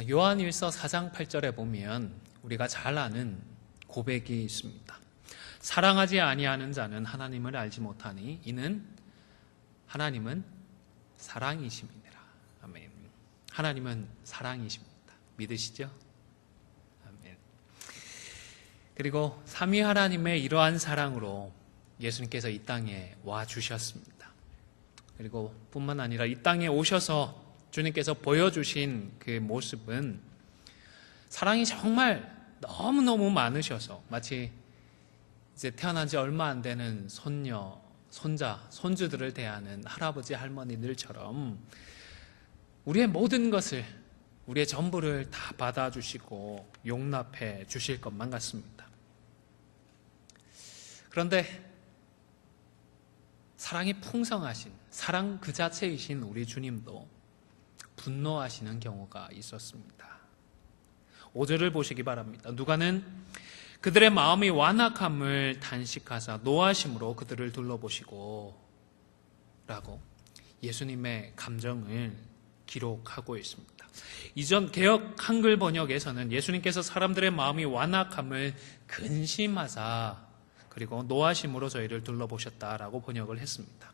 요한일서 4장 8절에 보면 우리가 잘 아는 고백이 있습니다. 사랑하지 아니하는 자는 하나님을 알지 못하니 이는 하나님은 사랑이심이니라. 아멘. 하나님은 사랑이십니다. 믿으시죠? 아멘. 그리고 삼위 하나님의 이러한 사랑으로 예수님께서 이 땅에 와 주셨습니다. 그리고 뿐만 아니라 이 땅에 오셔서 주님께서 보여주신 그 모습은 사랑이 정말 너무너무 많으셔서 마치 이제 태어난 지 얼마 안 되는 손녀, 손자, 손주들을 대하는 할아버지, 할머니들처럼 우리의 모든 것을, 우리의 전부를 다 받아주시고 용납해 주실 것만 같습니다. 그런데 사랑이 풍성하신, 사랑 그 자체이신 우리 주님도 분노하시는 경우가 있었습니다. 5절을 보시기 바랍니다. 누가는 그들의 마음이 완악함을 단식하사 노하심으로 그들을 둘러보시고 라고 예수님의 감정을 기록하고 있습니다. 이전 개역 한글 번역에서는 예수님께서 사람들의 마음이 완악함을 근심하사 그리고 노하심으로 저희를 둘러보셨다라고 번역을 했습니다.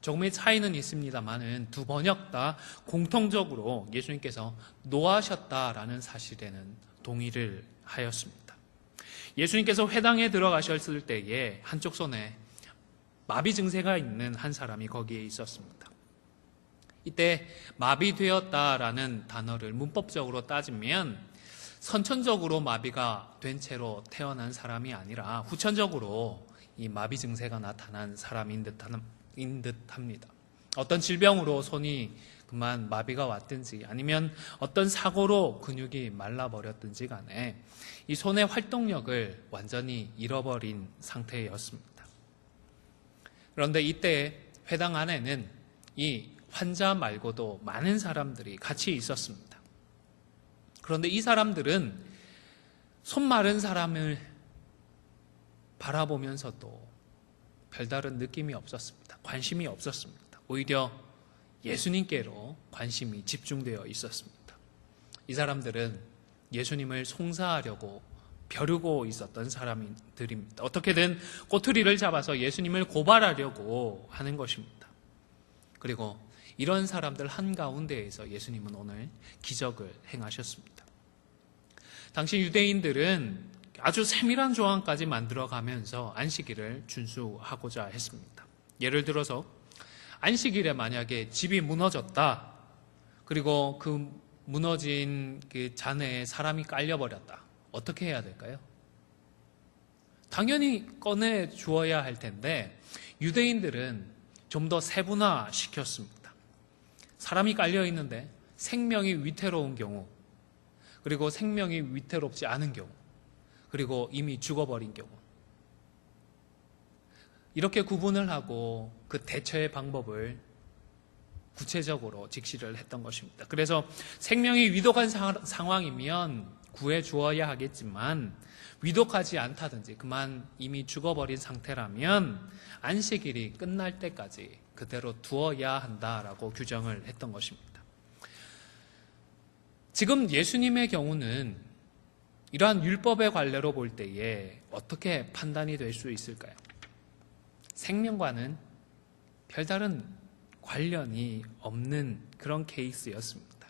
조금의 차이는 있습니다만은 두 번역 다 공통적으로 예수님께서 노하셨다라는 사실에는 동의를 하였습니다. 예수님께서 회당에 들어가셨을 때에 한쪽 손에 마비 증세가 있는 한 사람이 거기에 있었습니다. 이때 마비되었다라는 단어를 문법적으로 따지면 선천적으로 마비가 된 채로 태어난 사람이 아니라 후천적으로 이 마비 증세가 나타난 사람인 듯합니다. 어떤 질병으로 손이 그만 마비가 왔든지 아니면 어떤 사고로 근육이 말라버렸든지 간에 이 손의 활동력을 완전히 잃어버린 상태였습니다. 그런데 이때 회당 안에는 이 환자 말고도 많은 사람들이 같이 있었습니다. 그런데 이 사람들은 손 마른 사람을 바라보면서도 별다른 느낌이 없었습니다. 관심이 없었습니다. 오히려 예수님께로 관심이 집중되어 있었습니다. 이 사람들은 예수님을 송사하려고 벼르고 있었던 사람들입니다. 어떻게든 꼬투리를 잡아서 예수님을 고발하려고 하는 것입니다. 그리고 이런 사람들 한가운데에서 예수님은 오늘 기적을 행하셨습니다. 당시 유대인들은 아주 세밀한 조항까지 만들어가면서 안식일을 준수하고자 했습니다. 예를 들어서 안식일에 만약에 집이 무너졌다, 그리고 그 무너진 그 잔해에 사람이 깔려버렸다, 어떻게 해야 될까요? 당연히 꺼내 주어야 할 텐데 유대인들은 좀 더 세분화시켰습니다. 사람이 깔려 있는데 생명이 위태로운 경우, 그리고 생명이 위태롭지 않은 경우, 그리고 이미 죽어버린 경우, 이렇게 구분을 하고 그 대처의 방법을 구체적으로 직시를 했던 것입니다. 그래서 생명이 위독한 상황이면 구해 주어야 하겠지만 위독하지 않다든지 그만 이미 죽어버린 상태라면 안식일이 끝날 때까지 그대로 두어야 한다라고 규정을 했던 것입니다. 지금 예수님의 경우는 이러한 율법의 관례로 볼 때에 어떻게 판단이 될 수 있을까요? 생명과는 별다른 관련이 없는 그런 케이스였습니다.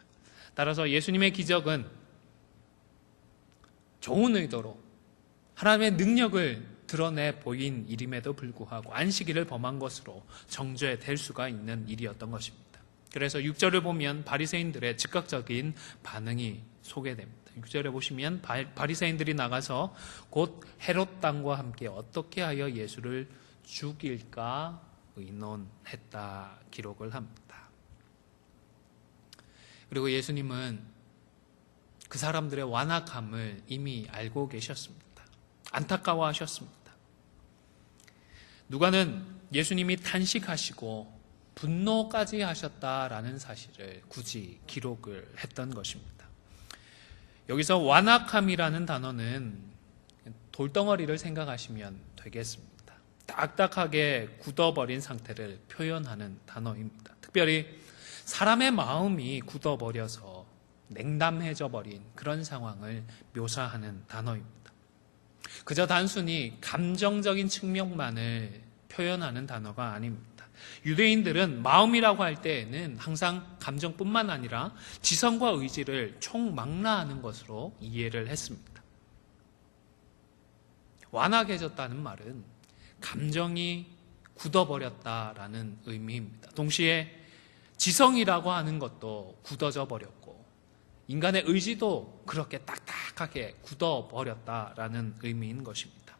따라서 예수님의 기적은 좋은 의도로 하나님의 능력을 드러내 보인 일임에도 불구하고 안식일을 범한 것으로 정죄될 수가 있는 일이었던 것입니다. 그래서 6절을 보면 바리새인들의 즉각적인 반응이 소개됩니다. 6절에 보시면 바리새인들이 나가서 곧 헤롯 당과 함께 어떻게 하여 예수를 죽일까 의논했다 기록을 합니다. 그리고 예수님은 그 사람들의 완악함을 이미 알고 계셨습니다. 안타까워하셨습니다. 누가는 예수님이 탄식하시고 분노까지 하셨다라는 사실을 굳이 기록을 했던 것입니다. 여기서 완악함이라는 단어는 돌덩어리를 생각하시면 되겠습니다. 딱딱하게 굳어버린 상태를 표현하는 단어입니다. 특별히 사람의 마음이 굳어버려서 냉담해져 버린 그런 상황을 묘사하는 단어입니다. 그저 단순히 감정적인 측면만을 표현하는 단어가 아닙니다. 유대인들은 마음이라고 할 때에는 항상 감정뿐만 아니라 지성과 의지를 총망라하는 것으로 이해를 했습니다. 완악해졌다는 말은 감정이 굳어버렸다라는 의미입니다. 동시에 지성이라고 하는 것도 굳어져 버렸고 인간의 의지도 그렇게 딱딱하게 굳어버렸다라는 의미인 것입니다.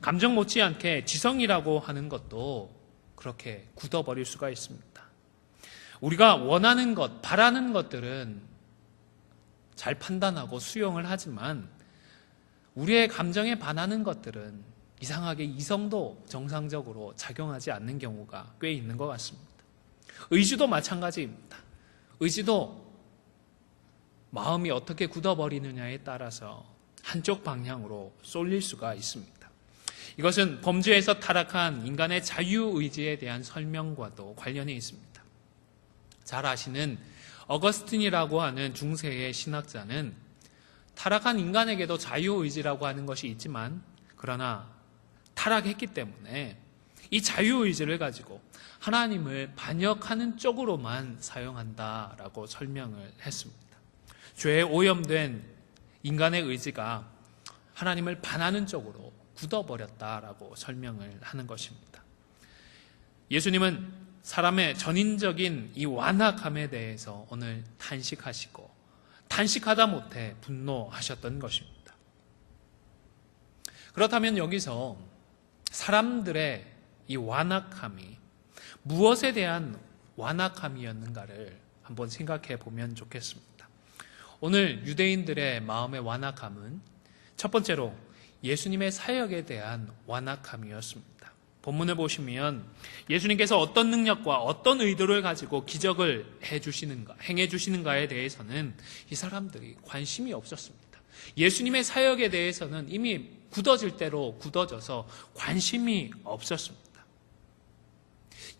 감정 못지않게 지성이라고 하는 것도 그렇게 굳어버릴 수가 있습니다. 우리가 원하는 것, 바라는 것들은 잘 판단하고 수용을 하지만 우리의 감정에 반하는 것들은 이상하게 이성도 정상적으로 작용하지 않는 경우가 꽤 있는 것 같습니다. 의지도 마찬가지입니다. 의지도 마음이 어떻게 굳어버리느냐에 따라서 한쪽 방향으로 쏠릴 수가 있습니다. 이것은 범죄에서 타락한 인간의 자유의지에 대한 설명과도 관련이 있습니다. 잘 아시는 어거스틴이라고 하는 중세의 신학자는 타락한 인간에게도 자유의지라고 하는 것이 있지만 그러나 타락했기 때문에 이 자유의지를 가지고 하나님을 반역하는 쪽으로만 사용한다라고 설명을 했습니다. 죄에 오염된 인간의 의지가 하나님을 반하는 쪽으로 굳어버렸다라고 설명을 하는 것입니다. 예수님은 사람의 전인적인 이 완악함에 대해서 오늘 탄식하시고 탄식하다 못해 분노하셨던 것입니다. 그렇다면 여기서 사람들의 이 완악함이 무엇에 대한 완악함이었는가를 한번 생각해 보면 좋겠습니다. 오늘 유대인들의 마음의 완악함은 첫 번째로 예수님의 사역에 대한 완악함이었습니다. 본문을 보시면 예수님께서 어떤 능력과 어떤 의도를 가지고 기적을 행해 주시는가에 대해서는 이 사람들이 관심이 없었습니다. 예수님의 사역에 대해서는 이미 굳어질 대로 굳어져서 관심이 없었습니다.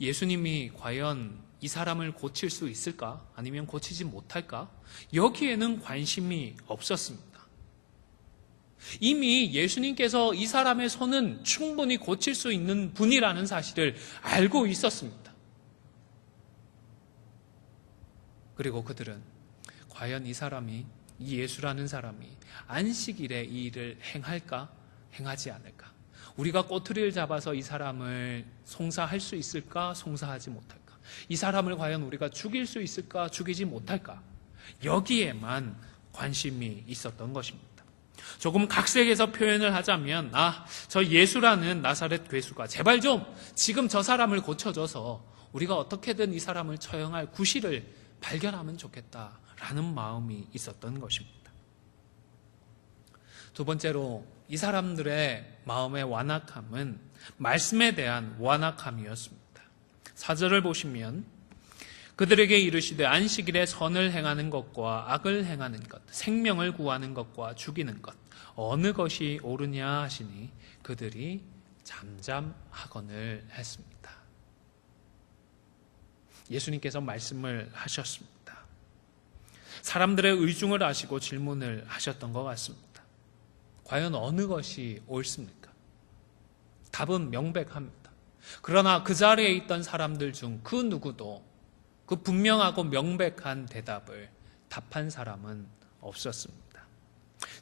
예수님이 과연 이 사람을 고칠 수 있을까? 아니면 고치지 못할까? 여기에는 관심이 없었습니다. 이미 예수님께서 이 사람의 손은 충분히 고칠 수 있는 분이라는 사실을 알고 있었습니다. 그리고 그들은 과연 이 사람이, 이 예수라는 사람이 안식일에 이 일을 행할까? 행하지 않을까? 우리가 꼬투리를 잡아서 이 사람을 송사할 수 있을까? 송사하지 못할까? 이 사람을 과연 우리가 죽일 수 있을까? 죽이지 못할까? 여기에만 관심이 있었던 것입니다. 조금 각색해서 표현을 하자면 저 예수라는 나사렛 괴수가 제발 좀 지금 저 사람을 고쳐줘서 우리가 어떻게든 이 사람을 처형할 구실을 발견하면 좋겠다라는 마음이 있었던 것입니다. 두 번째로 이 사람들의 마음의 완악함은 말씀에 대한 완악함이었습니다. 4절을 보시면 그들에게 이르시되 안식일에 선을 행하는 것과 악을 행하는 것, 생명을 구하는 것과 죽이는 것, 어느 것이 옳으냐 하시니 그들이 잠잠하거늘 했습니다. 예수님께서 말씀을 하셨습니다. 사람들의 의중을 아시고 질문을 하셨던 것 같습니다. 과연 어느 것이 옳습니까? 답은 명백합니다. 그러나 그 자리에 있던 사람들 중 그 누구도 그 분명하고 명백한 대답을 답한 사람은 없었습니다.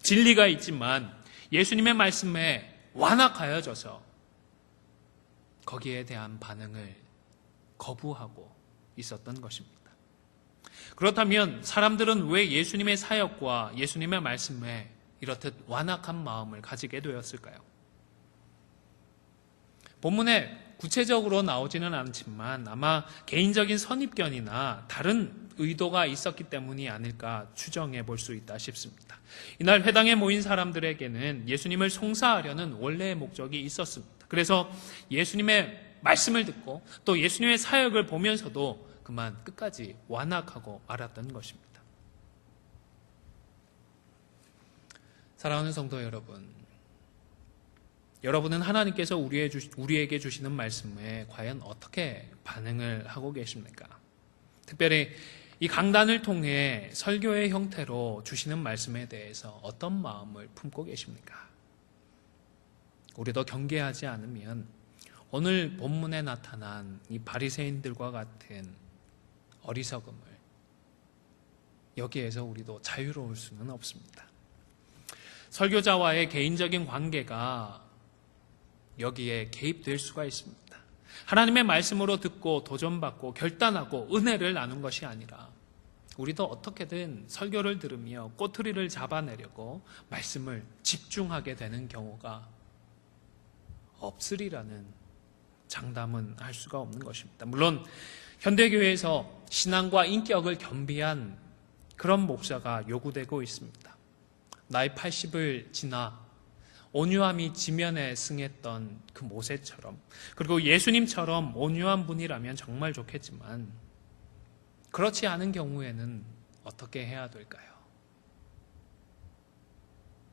진리가 있지만 예수님의 말씀에 완악하여져서 거기에 대한 반응을 거부하고 있었던 것입니다. 그렇다면 사람들은 왜 예수님의 사역과 예수님의 말씀에 이렇듯 완악한 마음을 가지게 되었을까요? 본문에 구체적으로 나오지는 않지만 아마 개인적인 선입견이나 다른 의도가 있었기 때문이 아닐까 추정해 볼 수 있다 싶습니다. 이날 회당에 모인 사람들에게는 예수님을 송사하려는 원래의 목적이 있었습니다. 그래서 예수님의 말씀을 듣고 또 예수님의 사역을 보면서도 그만 끝까지 완악하고 말았던 것입니다. 사랑하는 성도 여러분, 여러분은 하나님께서 우리에게 주시는 말씀에 과연 어떻게 반응을 하고 계십니까? 특별히 이 강단을 통해 설교의 형태로 주시는 말씀에 대해서 어떤 마음을 품고 계십니까? 우리도 경계하지 않으면 오늘 본문에 나타난 이 바리새인들과 같은 어리석음을 여기에서 우리도 자유로울 수는 없습니다. 설교자와의 개인적인 관계가 여기에 개입될 수가 있습니다. 하나님의 말씀으로 듣고 도전받고 결단하고 은혜를 나눈 것이 아니라 우리도 어떻게든 설교를 들으며 꼬투리를 잡아내려고 말씀을 집중하게 되는 경우가 없으리라는 장담은 할 수가 없는 것입니다. 물론 현대교회에서 신앙과 인격을 겸비한 그런 목사가 요구되고 있습니다. 나이 80을 지나 온유함이 지면에 승했던 그 모세처럼, 그리고 예수님처럼 온유한 분이라면 정말 좋겠지만 그렇지 않은 경우에는 어떻게 해야 될까요?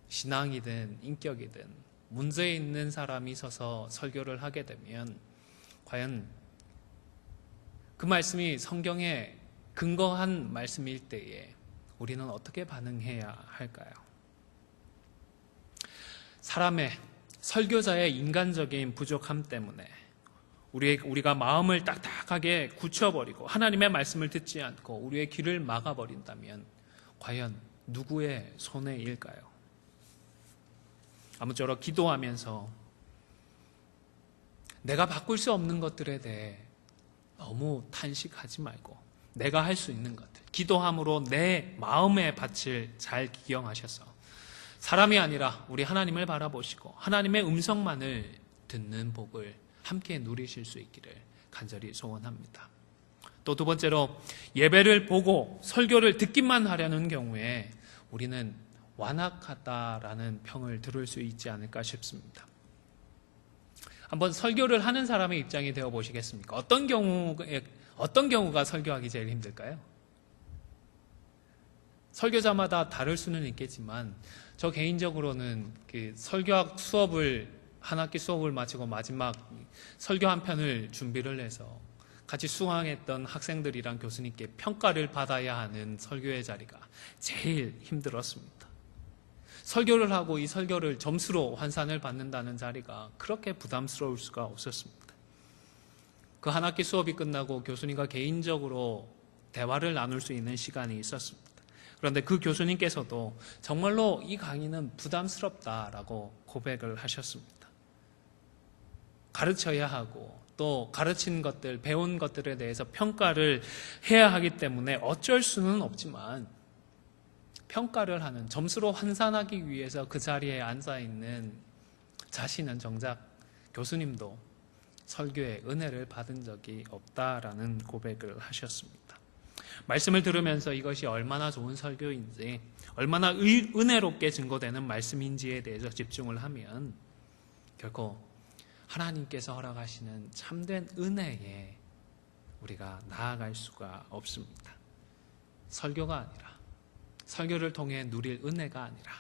신앙이든 인격이든 문제 있는 사람이 서서 설교를 하게 되면 과연 그 말씀이 성경에 근거한 말씀일 때에 우리는 어떻게 반응해야 할까요? 사람의, 설교자의 인간적인 부족함 때문에 우리가 마음을 딱딱하게 굳혀버리고 하나님의 말씀을 듣지 않고 우리의 귀를 막아버린다면 과연 누구의 손해일까요? 아무쪼록 기도하면서 내가 바꿀 수 없는 것들에 대해 너무 탄식하지 말고 내가 할 수 있는 것들, 기도함으로 내 마음의 밭을 잘 기경하셔서 사람이 아니라 우리 하나님을 바라보시고 하나님의 음성만을 듣는 복을 함께 누리실 수 있기를 간절히 소원합니다. 또 두 번째로, 예배를 보고 설교를 듣기만 하려는 경우에 우리는 완악하다라는 평을 들을 수 있지 않을까 싶습니다. 한번 설교를 하는 사람의 입장이 되어 보시겠습니까? 어떤 경우가 설교하기 제일 힘들까요? 설교자마다 다를 수는 있겠지만 저 개인적으로는 그 설교학 한 학기 수업을 마치고 마지막 설교 한 편을 준비를 해서 같이 수강했던 학생들이랑 교수님께 평가를 받아야 하는 설교의 자리가 제일 힘들었습니다. 설교를 하고 이 설교를 점수로 환산을 받는다는 자리가 그렇게 부담스러울 수가 없었습니다. 그 한 학기 수업이 끝나고 교수님과 개인적으로 대화를 나눌 수 있는 시간이 있었습니다. 그런데 그 교수님께서도 정말로 이 강의는 부담스럽다라고 고백을 하셨습니다. 가르쳐야 하고 또 가르친 것들, 배운 것들에 대해서 평가를 해야 하기 때문에 어쩔 수는 없지만 평가를 하는, 점수로 환산하기 위해서 그 자리에 앉아있는 자신은 정작 교수님도 설교에 은혜를 받은 적이 없다라는 고백을 하셨습니다. 말씀을 들으면서 이것이 얼마나 좋은 설교인지, 얼마나 은혜롭게 증거되는 말씀인지에 대해서 집중을 하면 결코 하나님께서 허락하시는 참된 은혜에 우리가 나아갈 수가 없습니다. 설교가 아니라, 설교를 통해 누릴 은혜가 아니라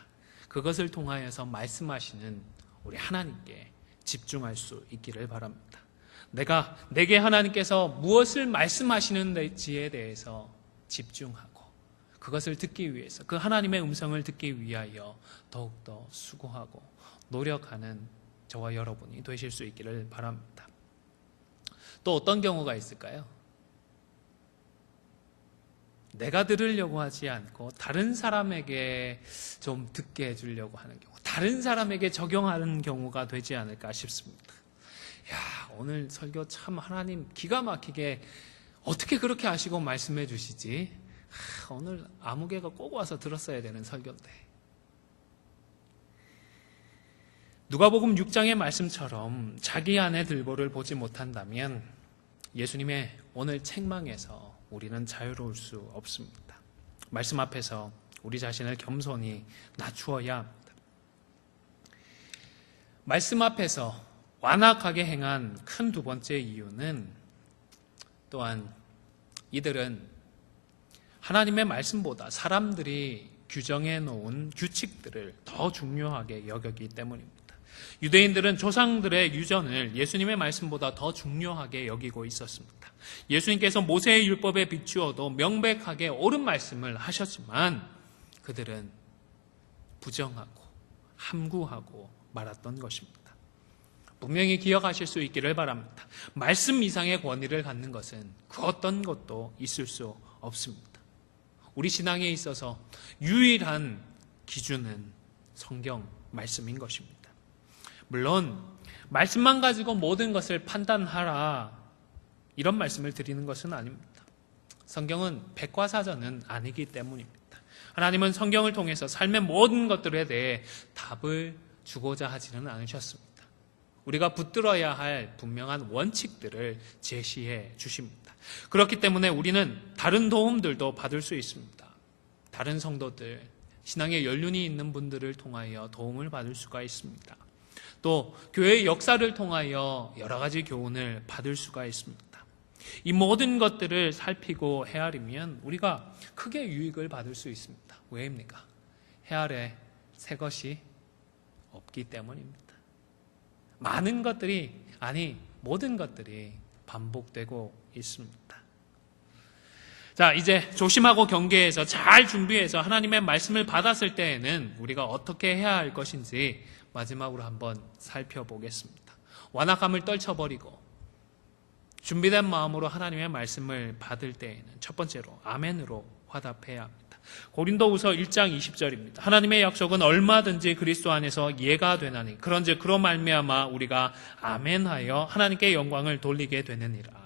그것을 통하여서 말씀하시는 우리 하나님께 집중할 수 있기를 바랍니다. 내게 하나님께서 무엇을 말씀하시는지에 대해서 집중하고 그것을 듣기 위해서, 그 하나님의 음성을 듣기 위하여 더욱더 수고하고 노력하는 저와 여러분이 되실 수 있기를 바랍니다. 또 어떤 경우가 있을까요? 내가 들으려고 하지 않고 다른 사람에게 좀 듣게 해주려고 하는 경우, 다른 사람에게 적용하는 경우가 되지 않을까 싶습니다. 오늘 설교 참 하나님 기가 막히게 어떻게 그렇게 하시고 말씀해 주시지? 오늘 아무개가 꼭 와서 들었어야 되는 설교인데. 누가복음 6장의 말씀처럼 자기 안의 들보를 보지 못한다면 예수님의 오늘 책망에서 우리는 자유로울 수 없습니다. 말씀 앞에서 우리 자신을 겸손히 낮추어야 합니다. 말씀 앞에서 완악하게 행한 큰 두 번째 이유는 또한 이들은 하나님의 말씀보다 사람들이 규정해 놓은 규칙들을 더 중요하게 여겼기 때문입니다. 유대인들은 조상들의 유전을 예수님의 말씀보다 더 중요하게 여기고 있었습니다. 예수님께서 모세의 율법에 비추어도 명백하게 옳은 말씀을 하셨지만 그들은 부정하고 함구하고 말았던 것입니다. 분명히 기억하실 수 있기를 바랍니다. 말씀 이상의 권위를 갖는 것은 그 어떤 것도 있을 수 없습니다. 우리 신앙에 있어서 유일한 기준은 성경 말씀인 것입니다. 물론 말씀만 가지고 모든 것을 판단하라 이런 말씀을 드리는 것은 아닙니다. 성경은 백과사전은 아니기 때문입니다. 하나님은 성경을 통해서 삶의 모든 것들에 대해 답을 주고자 하지는 않으셨습니다. 우리가 붙들어야 할 분명한 원칙들을 제시해 주십니다. 그렇기 때문에 우리는 다른 도움들도 받을 수 있습니다. 다른 성도들, 신앙에 연륜이 있는 분들을 통하여 도움을 받을 수가 있습니다. 또 교회의 역사를 통하여 여러 가지 교훈을 받을 수가 있습니다. 이 모든 것들을 살피고 헤아리면 우리가 크게 유익을 받을 수 있습니다. 왜입니까? 해 아래 새 것이 없기 때문입니다. 많은 것들이, 아니 모든 것들이 반복되고 있습니다. 자, 이제 조심하고 경계해서 잘 준비해서 하나님의 말씀을 받았을 때에는 우리가 어떻게 해야 할 것인지 마지막으로 한번 살펴보겠습니다. 완악함을 떨쳐버리고 준비된 마음으로 하나님의 말씀을 받을 때에는 첫 번째로 아멘으로 화답해야 합니다. 고린도후서 1장 20절입니다. 하나님의 약속은 얼마든지 그리스도 안에서 예가 되나니 그런즉 그로 말미암아 우리가 아멘하여 하나님께 영광을 돌리게 되느니라.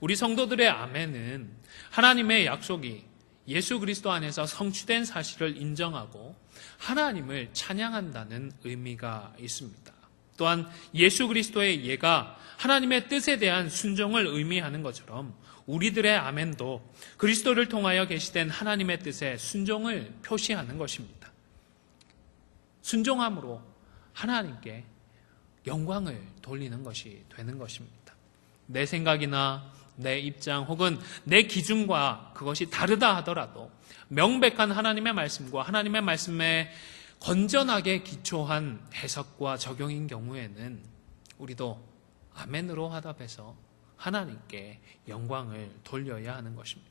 우리 성도들의 아멘은 하나님의 약속이 예수 그리스도 안에서 성취된 사실을 인정하고 하나님을 찬양한다는 의미가 있습니다. 또한 예수 그리스도의 예가 하나님의 뜻에 대한 순종을 의미하는 것처럼 우리들의 아멘도 그리스도를 통하여 계시된 하나님의 뜻에 순종을 표시하는 것입니다. 순종함으로 하나님께 영광을 돌리는 것이 되는 것입니다. 내 생각이나 내 입장 혹은 내 기준과 그것이 다르다 하더라도 명백한 하나님의 말씀과 하나님의 말씀에 건전하게 기초한 해석과 적용인 경우에는 우리도 아멘으로 화답해서 하나님께 영광을 돌려야 하는 것입니다.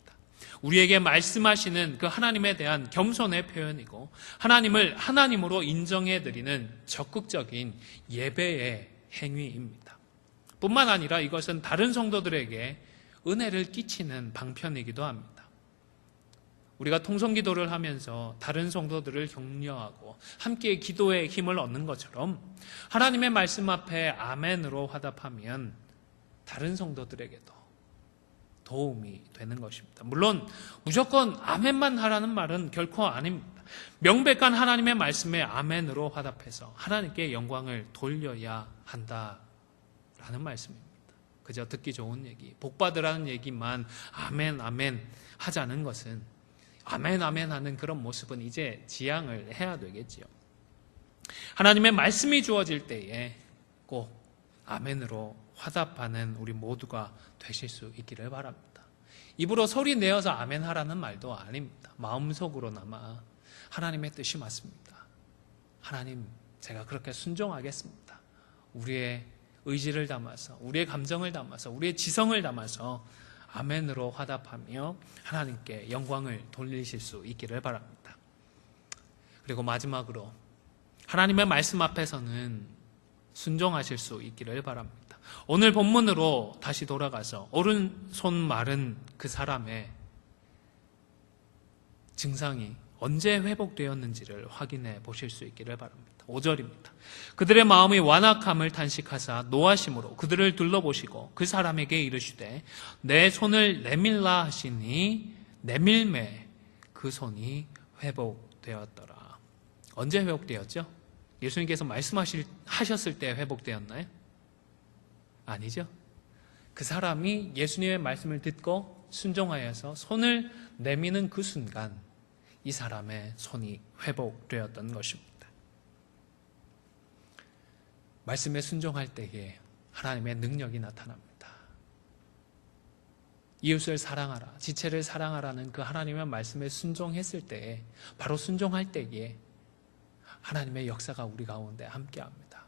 우리에게 말씀하시는 그 하나님에 대한 겸손의 표현이고 하나님을 하나님으로 인정해드리는 적극적인 예배의 행위입니다. 뿐만 아니라 이것은 다른 성도들에게 은혜를 끼치는 방편이기도 합니다. 우리가 통성기도를 하면서 다른 성도들을 격려하고 함께 기도의 힘을 얻는 것처럼 하나님의 말씀 앞에 아멘으로 화답하면 다른 성도들에게도 도움이 되는 것입니다. 물론 무조건 아멘만 하라는 말은 결코 아닙니다. 명백한 하나님의 말씀에 아멘으로 화답해서 하나님께 영광을 돌려야 한다라는 말씀입니다. 그저 듣기 좋은 얘기, 복 받으라는 얘기만 아멘 아멘 하자는 것은 아멘 아멘 하는 그런 모습은 이제 지양을 해야 되겠지요. 하나님의 말씀이 주어질 때에 꼭 아멘으로 화답하는 우리 모두가 되실 수 있기를 바랍니다. 입으로 소리 내어서 아멘 하라는 말도 아닙니다. 마음속으로나마 하나님의 뜻이 맞습니다. 하나님, 제가 그렇게 순종하겠습니다. 우리의 의지를 담아서, 우리의 감정을 담아서, 우리의 지성을 담아서 아멘으로 화답하며 하나님께 영광을 돌리실 수 있기를 바랍니다. 그리고 마지막으로 하나님의 말씀 앞에서는 순종하실 수 있기를 바랍니다. 오늘 본문으로 다시 돌아가서 오른손 마른 그 사람의 증상이 언제 회복되었는지를 확인해 보실 수 있기를 바랍니다. 5절입니다. 그들의 마음이 완악함을 탄식하사 노하심으로 그들을 둘러보시고 그 사람에게 이르시되 내 손을 내밀라 하시니 내밀매 그 손이 회복되었더라. 언제 회복되었죠? 예수님께서 말씀하셨을 때 회복되었나요? 아니죠. 그 사람이 예수님의 말씀을 듣고 순종하여서 손을 내미는 그 순간 이 사람의 손이 회복되었던 것입니다. 말씀에 순종할 때에 하나님의 능력이 나타납니다. 이웃을 사랑하라, 지체를 사랑하라는 그 하나님의 말씀에 순종했을 때에, 바로 순종할 때에 하나님의 역사가 우리 가운데 함께합니다.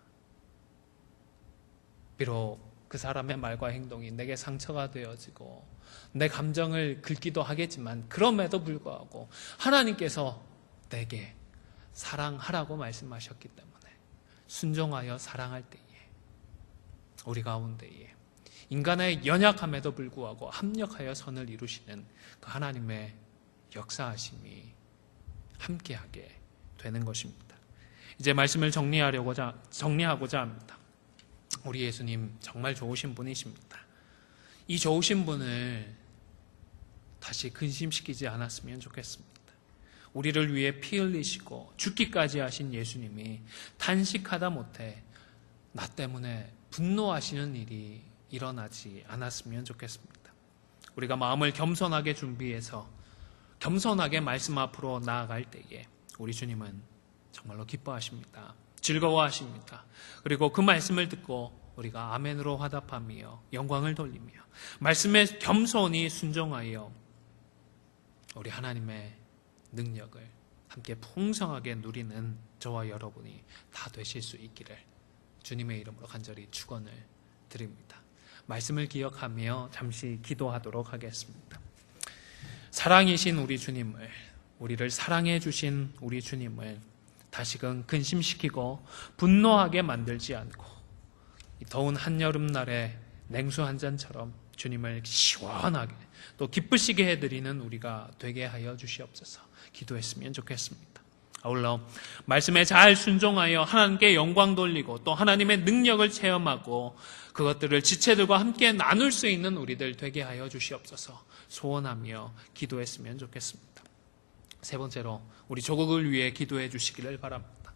비록 그 사람의 말과 행동이 내게 상처가 되어지고 내 감정을 긁기도 하겠지만 그럼에도 불구하고 하나님께서 내게 사랑하라고 말씀하셨기 때문에 순종하여 사랑할 때에 우리 가운데에 인간의 연약함에도 불구하고 합력하여 선을 이루시는 그 하나님의 역사하심이 함께하게 되는 것입니다. 이제 말씀을 정리하고자 합니다. 우리 예수님 정말 좋으신 분이십니다. 이 좋으신 분을 다시 근심시키지 않았으면 좋겠습니다. 우리를 위해 피 흘리시고 죽기까지 하신 예수님이 단식하다 못해 나 때문에 분노하시는 일이 일어나지 않았으면 좋겠습니다. 우리가 마음을 겸손하게 준비해서 겸손하게 말씀 앞으로 나아갈 때에 우리 주님은 정말로 기뻐하십니다. 즐거워하십니다. 그리고 그 말씀을 듣고 우리가 아멘으로 화답하며 영광을 돌리며 말씀에 겸손히 순종하여 우리 하나님의 능력을 함께 풍성하게 누리는 저와 여러분이 다 되실 수 있기를 주님의 이름으로 간절히 축원을 드립니다. 말씀을 기억하며 잠시 기도하도록 하겠습니다. 사랑이신 우리 주님을, 우리를 사랑해 주신 우리 주님을 다시금 근심시키고 분노하게 만들지 않고 이 더운 한여름날에 냉수 한 잔처럼 주님을 시원하게 또 기쁘시게 해드리는 우리가 되게 하여 주시옵소서. 기도했으면 좋겠습니다. 아울러 말씀에 잘 순종하여 하나님께 영광 돌리고 또 하나님의 능력을 체험하고 그것들을 지체들과 함께 나눌 수 있는 우리들 되게 하여 주시옵소서 소원하며 기도했으면 좋겠습니다. 세 번째로 우리 조국을 위해 기도해 주시기를 바랍니다.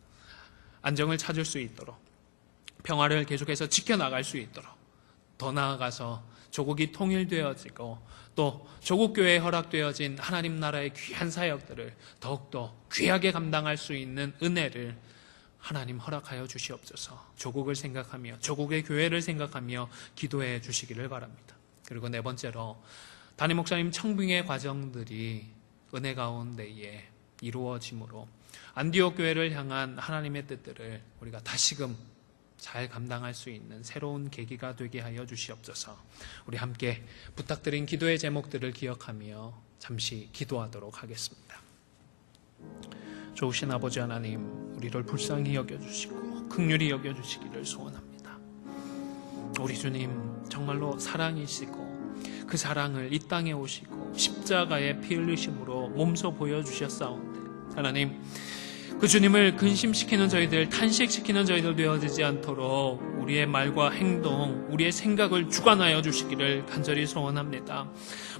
안정을 찾을 수 있도록 평화를 계속해서 지켜나갈 수 있도록 더 나아가서 조국이 통일되어지고 또 조국교회에 허락되어진 하나님 나라의 귀한 사역들을 더욱더 귀하게 감당할 수 있는 은혜를 하나님 허락하여 주시옵소서. 조국을 생각하며 조국의 교회를 생각하며 기도해 주시기를 바랍니다. 그리고 네 번째로 담임 목사님 청빙의 과정들이 은혜 가운데에 이루어짐으로 안디옥 교회를 향한 하나님의 뜻들을 우리가 다시금 잘 감당할 수 있는 새로운 계기가 되게 하여 주시옵소서. 우리 함께 부탁드린 기도의 제목들을 기억하며 잠시 기도하도록 하겠습니다. 좋으신 아버지 하나님, 우리를 불쌍히 여겨주시고 긍휼히 여겨주시기를 소원합니다. 우리 주님 정말로 사랑이시고 그 사랑을 이 땅에 오시고 십자가의 피 흘리심으로 몸소 보여주셨사온데 하나님, 그 주님을 근심시키는 저희들, 탄식시키는 저희들 되어지지 않도록 우리의 말과 행동, 우리의 생각을 주관하여 주시기를 간절히 소원합니다.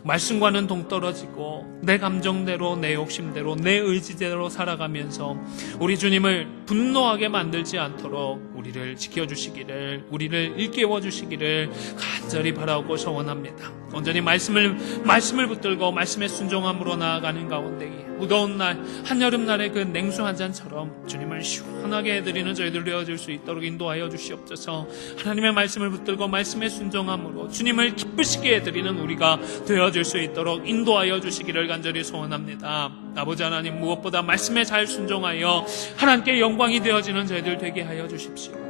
말씀과는 동떨어지고 내 감정대로, 내 욕심대로, 내 의지대로 살아가면서 우리 주님을 분노하게 만들지 않도록 우리를 지켜주시기를, 우리를 일깨워 주시기를 간절히 바라고 소원합니다. 온전히 말씀을 붙들고 말씀의 순종함으로 나아가는 가운데 무더운 날, 한여름날의 그 냉수 한 잔처럼 주님을 시원하게 해드리는 저희들 되어질 수 있도록 인도하여 주시옵소서. 하나님의 말씀을 붙들고 말씀의 순종함으로 주님을 기쁘시게 해드리는 우리가 되어질 수 있도록 인도하여 주시기를 간절히 소원합니다. 아버지 하나님, 무엇보다 말씀에 잘 순종하여 하나님께 영광이 되어지는 저희들 되게 하여 주십시오.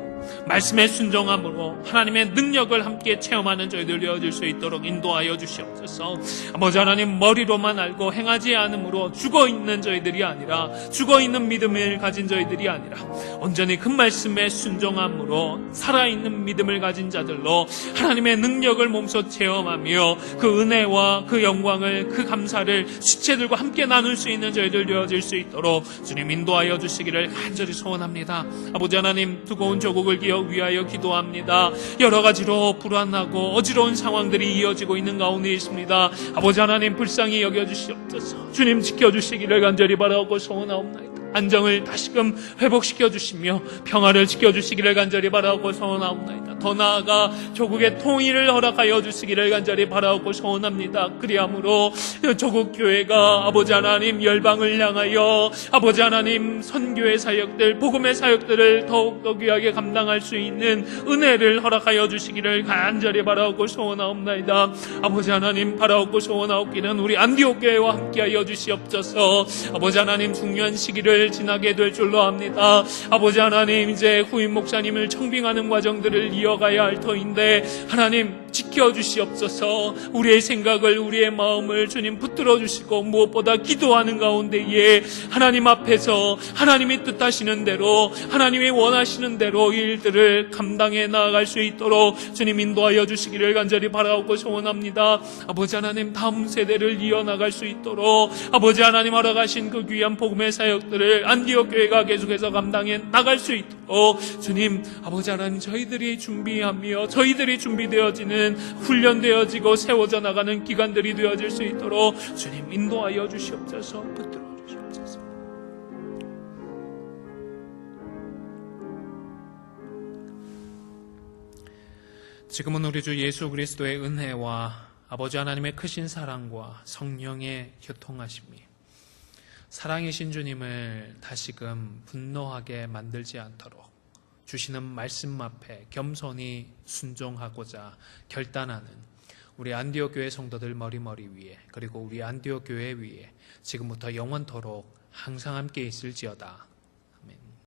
말씀에 순종함으로 하나님의 능력을 함께 체험하는 저희들 되어질 수 있도록 인도하여 주시옵소서. 아버지 하나님, 머리로만 알고 행하지 않음으로 죽어있는 저희들이 아니라, 죽어있는 믿음을 가진 저희들이 아니라 온전히 그 말씀에 순종함으로 살아있는 믿음을 가진 자들로 하나님의 능력을 몸소 체험하며 그 은혜와 그 영광을, 그 감사를 지체들과 함께 나눌 수 있는 저희들 되어질 수 있도록 주님 인도하여 주시기를 간절히 소원합니다. 아버지 하나님, 뜨거운 조국을 위하여 기도합니다. 여러 가지로 불안하고 어지러운 상황들이 이어지고 있는 가운데 있습니다. 아버지 하나님, 불쌍히 여겨주시옵소서. 주님 지켜주시기를 간절히 바라고 소원하옵나이다. 안정을 다시금 회복시켜 주시며 평화를 지켜주시기를 간절히 바라고 소원하옵나이다. 더 나아가 조국의 통일을 허락하여 주시기를 간절히 바라고 소원합니다. 그리함으로 조국 교회가 아버지 하나님 열방을 향하여 아버지 하나님 선교의 사역들, 복음의 사역들을 더욱더 귀하게 감당할 수 있는 은혜를 허락하여 주시기를 간절히 바라고 소원하옵나이다. 아버지 하나님, 바라고 소원하옵기는 우리 안디옥 교회와 함께하여 주시옵소서. 아버지 하나님, 중요한 시기를 시간을 지나게 될 줄로 압니다. 아버지 하나님, 이제 후임 목사님을 청빙하는 과정들을 이어가야 할 터인데 하나님 지켜주시옵소서. 우리의 생각을, 우리의 마음을 주님 붙들어 주시고, 무엇보다 기도하는 가운데에 하나님 앞에서 하나님이 뜻하시는 대로, 하나님이 원하시는 대로 일들을 감당해 나아갈 수 있도록 주님 인도하여 주시기를 간절히 바라고 소원합니다. 아버지 하나님, 다음 세대를 이어나갈 수 있도록 아버지 하나님 허락하신 그 귀한 복음의 사역들을 안디옥 교회가 계속해서 감당해 나갈 수 있도록 주님 아버지 하나님, 저희들이 준비하며 저희들이 준비되어지는 훈련되어지고 세워져 나가는 기간들이 되어질 수 있도록 주님 인도하여 주시옵소서. 붙들어 주시옵소서. 지금은 우리 주 예수 그리스도의 은혜와 아버지 하나님의 크신 사랑과 성령의 교통하심이 사랑이신 주님을 다시금 분노하게 만들지 않도록 주시는 말씀 앞에 겸손히 순종하고자 결단하는 우리 안디옥 교회 성도들 머리머리 위에, 그리고 우리 안디옥 교회 위에 지금부터 영원토록 항상 함께 있을지어다.